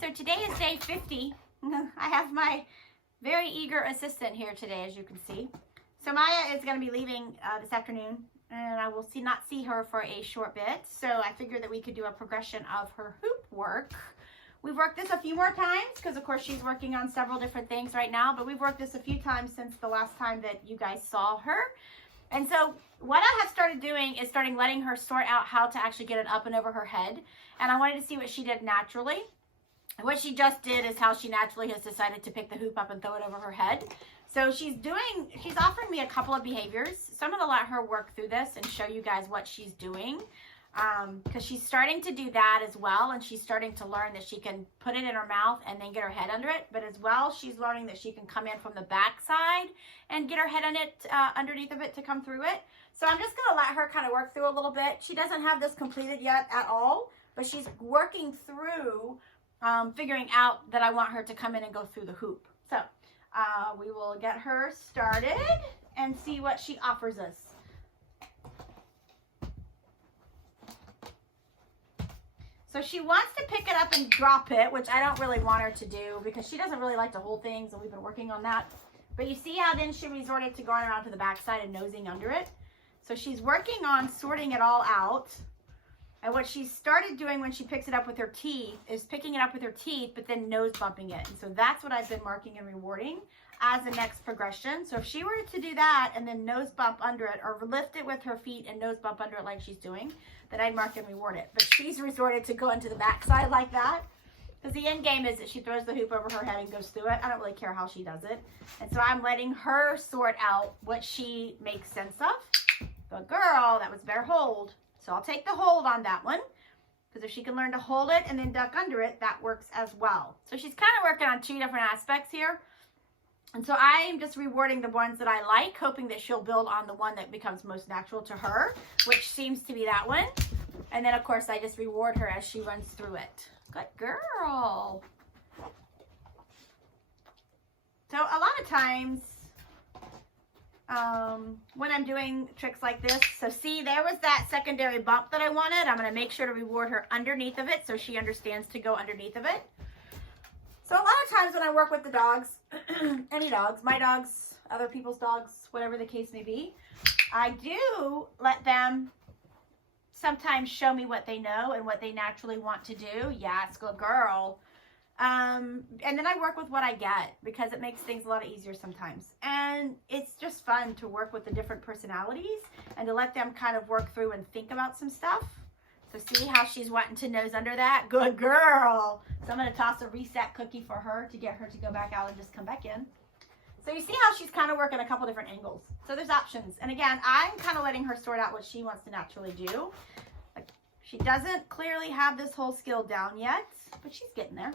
So today is day 50. I have my very eager assistant here today, as you can see. So Maya is going to be leaving this afternoon, and I will not see her for a short bit. So I figured that we could do a progression of her hoop work. We've worked this a few more times because, of course, she's working on several different things right now. But we've worked this a few times since the last time that you guys saw her. And so what I have started doing is letting her sort out how to actually get it up and over her head. And I wanted to see what she did naturally. What she just did is how she naturally has decided to pick the hoop up and throw it over her head. So she's offering me a couple of behaviors. So I'm going to let her work through this and show you guys what she's doing. Because she's starting to do that as well, and she's starting to learn that she can put it in her mouth and then get her head under it. But as well, she's learning that she can come in from the back side and get her head on it, underneath of it to come through it. So I'm just going to let her kind of work through a little bit. She doesn't have this completed yet at all, but she's working through figuring out that I want her to come in and go through the hoop. So we will get her started and see what she offers us. So she wants to pick it up and drop it, which I don't really want her to do because she doesn't really like to hold things, and we've been working on that. But you see how then she resorted to going around to the backside and nosing under it. So she's working on sorting it all out. And what she started doing when she picks it up with her teeth is picking it up with her teeth, but then nose bumping it. And so that's what I've been marking and rewarding as the next progression. So if she were to do that and then nose bump under it, or lift it with her feet and nose bump under it like she's doing, then I'd mark and reward it. But she's resorted to going to the backside like that, because the end game is that she throws the hoop over her head and goes through it. I don't really care how she does it. And so I'm letting her sort out what she makes sense of. Good girl, that was better hold. So I'll take the hold on that one, because if she can learn to hold it and then duck under it, that works as well. So she's kind of working on two different aspects here. And so I'm just rewarding the ones that I like, hoping that she'll build on the one that becomes most natural to her, which seems to be that one. And then, of course, I just reward her as she runs through it. Good girl. So a lot of times when I'm doing tricks like this, so see, there was that secondary bump that I wanted. I'm going to make sure to reward her underneath of it so she understands to go underneath of it. So a lot of times when I work with the dogs, any dogs, my dogs, other people's dogs, whatever the case may be, I do let them sometimes show me what they know and what they naturally want to do. Yes, good girl. And then I work with what I get, because it makes things a lot easier sometimes. And it's just fun to work with the different personalities and to let them kind of work through and think about some stuff. So see how she's wanting to nose under that? Good girl. So I'm going to toss a reset cookie for her to get her to go back out and just come back in. So you see how she's kind of working a couple different angles. So there's options. And again, I'm kind of letting her sort out what she wants to naturally do. She doesn't clearly have this whole skill down yet, but she's getting there.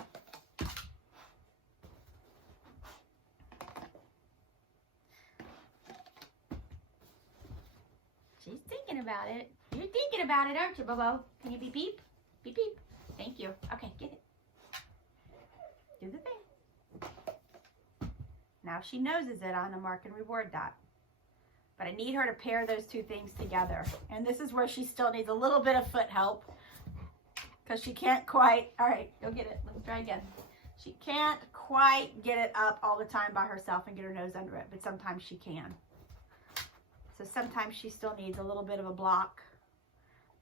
She's thinking about it. You're thinking about it, aren't you, Bobo? Can you beep, beep? Beep, beep. Thank you. Okay, get it. Do the thing. Now she noses it, I'm going to mark and reward that. But I need her to pair those two things together. And this is where she still needs a little bit of foot help, because she can't quite. All right, go get it. Let's try again. She can't quite get it up all the time by herself and get her nose under it, but sometimes she can. So sometimes she still needs a little bit of a block.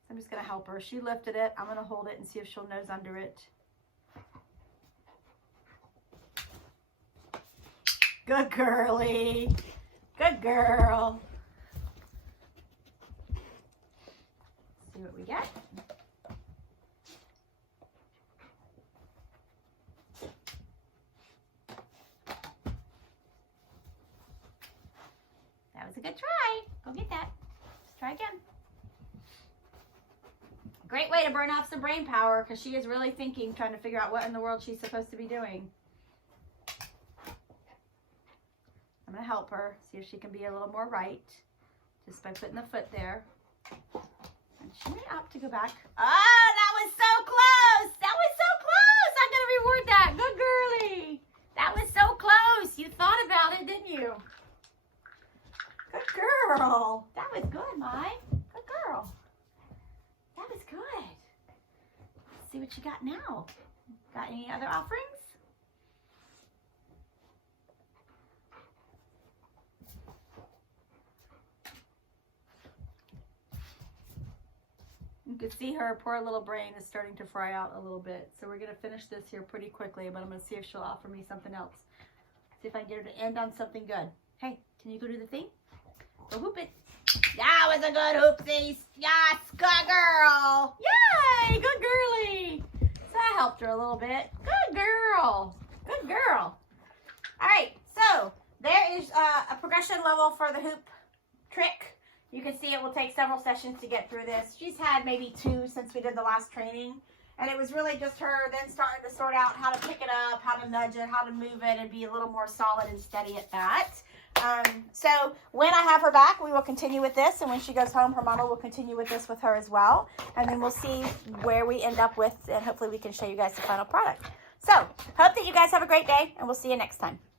I'm just going to help her. She lifted it. I'm going to hold it and see if she'll nose under it. Good girly. Good girl. Let's see what we get. That was a good try. Go get that. Let's try again. Great way to burn off some brain power, because she is really thinking, trying to figure out what in the world she's supposed to be doing. I'm going to help her, see if she can be a little more right, just by putting the foot there. And she may opt to go back. Oh, that was so close. That was so close. I'm going to reward that. Good girly. That was so close. You thought about it, didn't you? Good girl. That was good, Mai. Good girl. That was good. see what you got now. Got any other offerings? You can see her poor little brain is starting to fry out a little bit. So we're going to finish this here pretty quickly, but I'm going to see if she'll offer me something else. See if I can get her to end on something good. Hey, can you go do the thing? Go hoop it. That was a good hoopsies. Yes, good girl. Yay, good girly. So I helped her a little bit. Good girl. Good girl. All right, so there is a progression level for the hoop trick. You can see it will take several sessions to get through this. She's had maybe 2 since we did the last training. And it was really just her then starting to sort out how to pick it up, how to nudge it, how to move it, and be a little more solid and steady at that. So when I have her back, we will continue with this. And when she goes home, her mama will continue with this with her as well. And then we'll see where we end up with, and hopefully we can show you guys the final product. So hope that you guys have a great day, and we'll see you next time.